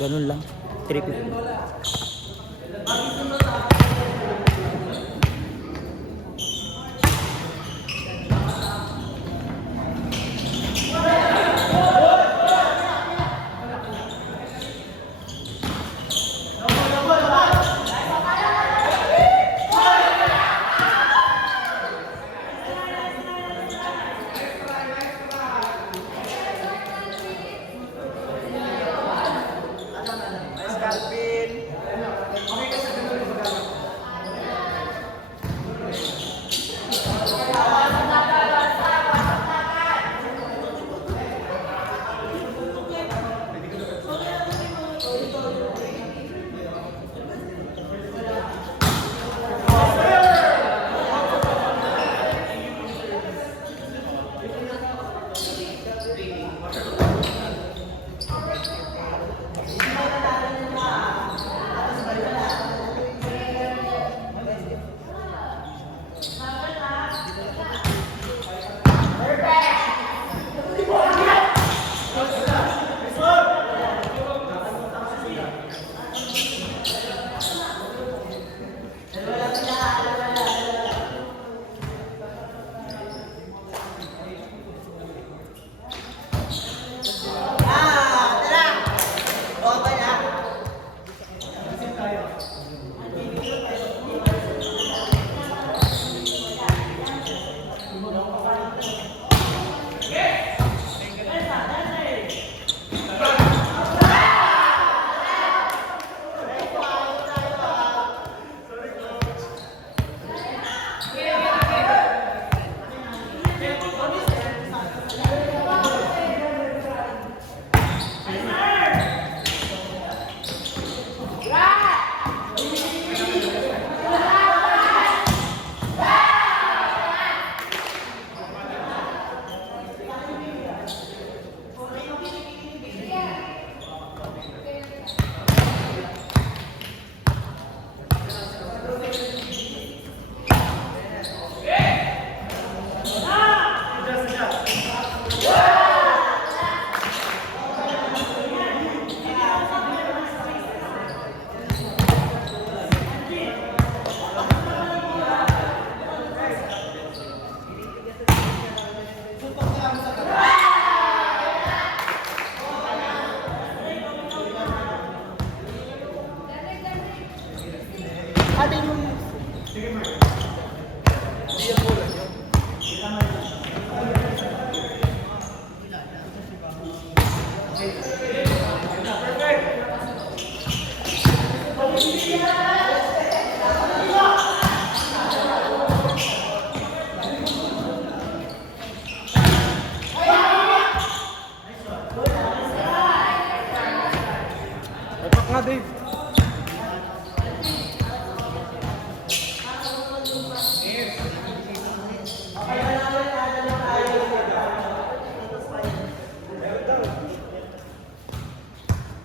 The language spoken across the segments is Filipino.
Ganun lang. 350. Calvin. Okay ka sa ganun. Epak nga, Dave.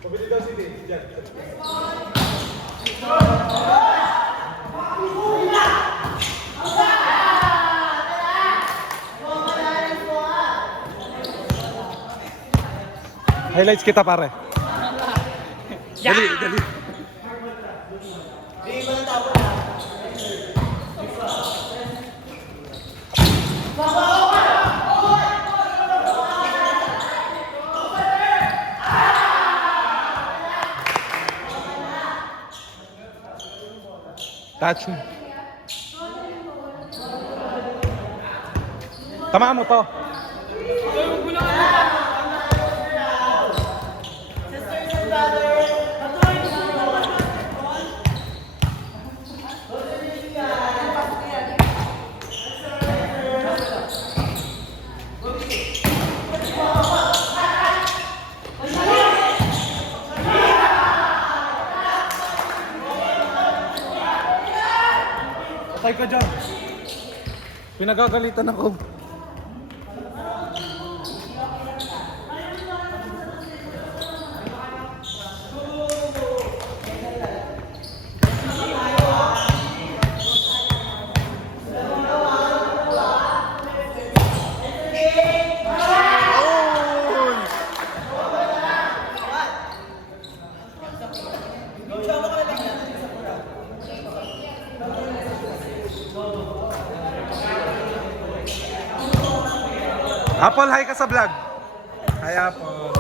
Pabili daw si Dave. Diyan. Highlights kita, pare. Dali, dali. Touch mo. Tamaan mo to. Patay ka dyan. Pinagagalitan ako. Apple, hi ka sa vlog. Hi, Apple.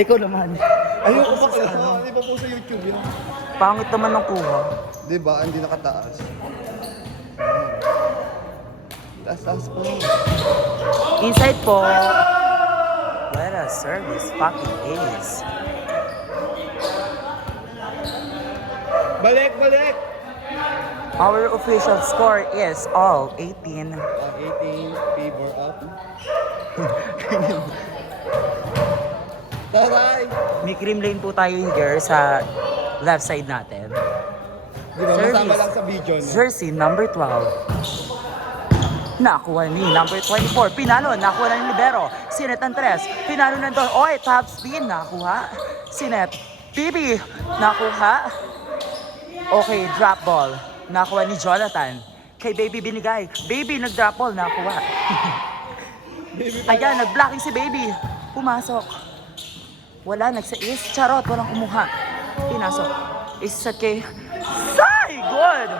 Ikaw naman. Ayoko pa kaya. Di ba po sa YouTube yun? Pangit naman ng kuha. Di ba? Hindi nakataas. Taas-taas po. Inside po. What a service fucking is. Balik! Balik! Our official score is all 18. 18, favor up. Taray! May cream lane po tayo here sa left side natin. Di ba? Masama Service. lang sa video niya. Jersey number 12. Nakuha ni number 24. Pinalo. Nakuha na ni Libero. Sinet ang 3. Pinalo na doon. Oy, top spin. Nakuha. Sinet. Bibi. Nakuha. Okay, drop ball. Nakuha ni Jonathan. Kay Baby binigay. Baby nag-drop ball. Nakuha. Ayan, nag-blocking si Baby. Pumasok. Wala, nagsais. Charot, walang kumuha. Pinasok. Isa kay... Say! Good!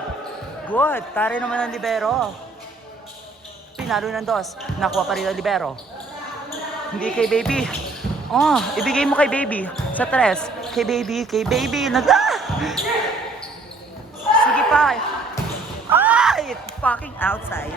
Good. Tare naman ang libero. Pinalo ng 2. Nakuha pa rin ang libero. Hindi kay Baby. Oh, ibigay mo kay Baby. Sa 3. Kay Baby. Kay Baby. Nag... Ah! Sige pa. Ay! Fucking outside.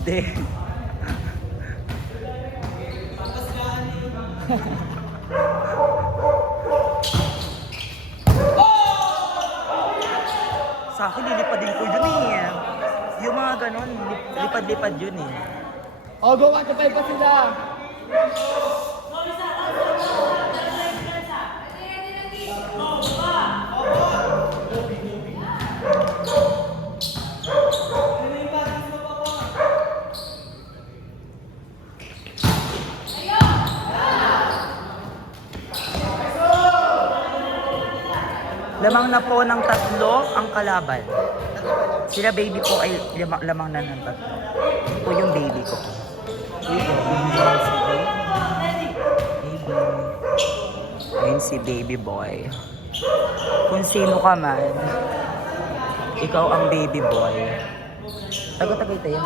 Hindi. Sa akin, lilipadin ko yun eh. Yung mga ganon, lipad-lipad yun eh. Oh, go 1 to 5 pa sila! Lamang na po ng 3 ang kalaban. Sila Baby po ay lamang na ng 3. Ito po yung Baby ko. Ito, Baby. Ayun si Baby Boy. Kung sino ka man, ikaw ang Baby Boy. Taga-tagay tayo.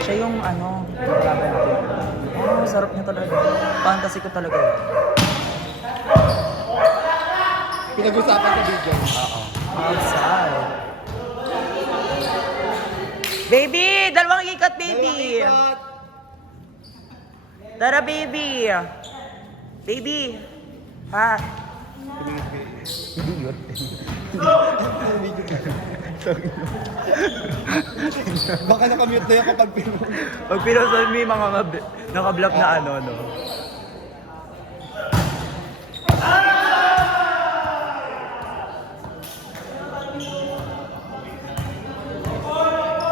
Siya yung ano, kalaban natin. Oh, sarap niya talaga. Fantasy ko talaga. Pinag-usapan sa video. Oo. Outside. Baby! Dalawang ikat, baby! Tara, baby! Baby! Ha? Hindi yun. Baka nakamute na yan kapag pinuha. Pag pinusol mo yung mga naka-block na ano, no?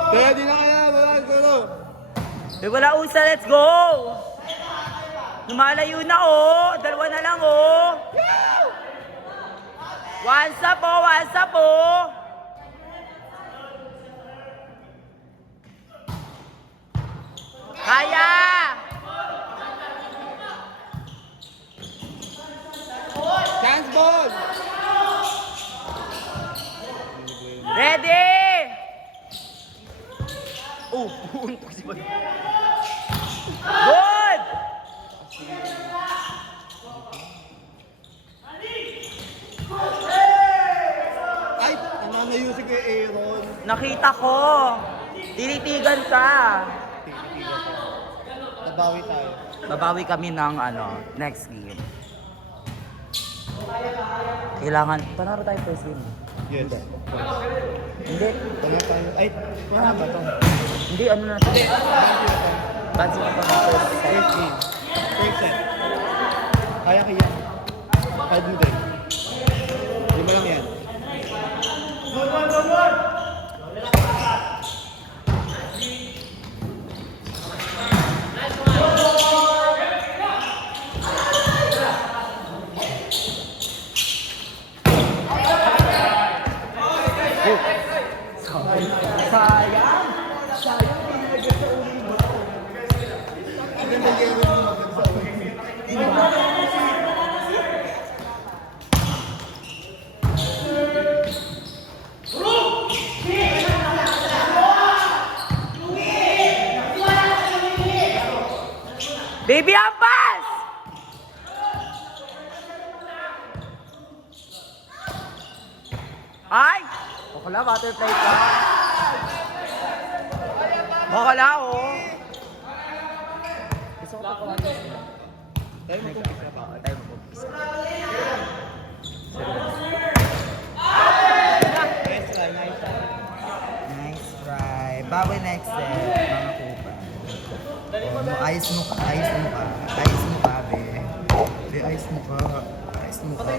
Kaya di na kaya, wala siguro. Eh, wala usa, let's go! Lumalayo na, oh! 2 na lang, oh! Once up, oh! Once up, oh! Kaya! Chance ball! Ready! Oh, untok si Bad. Good! Ay, nananayusig kay Aaron. Nakita ko. Tinitigan ka. Nabawi tayo. Babawi kami ng ano, next game. Kailangan, panaro tayo first game. Yes. Hindi. Tanga tayo. Ay, Ano ba to? Hindi, ano na to? Bansi pa pa first set. first game. First set. Kaya kaya. 5 mo din. 5 lang yan. Sayang! Sayang! Baby Ampas! Ay! Bakala, butterfly ka. Bakala, oh. Gusto ko pa kumain. Tayo mo kung isa pa. Tayo mag-umpisa. Nice try, nice try. Nice try. Baboy next set, mga kupa. Ayos mo ka, ayos mo ka. Ayos mo ka, be. Be, ayos mo ka. Ayos mo ka.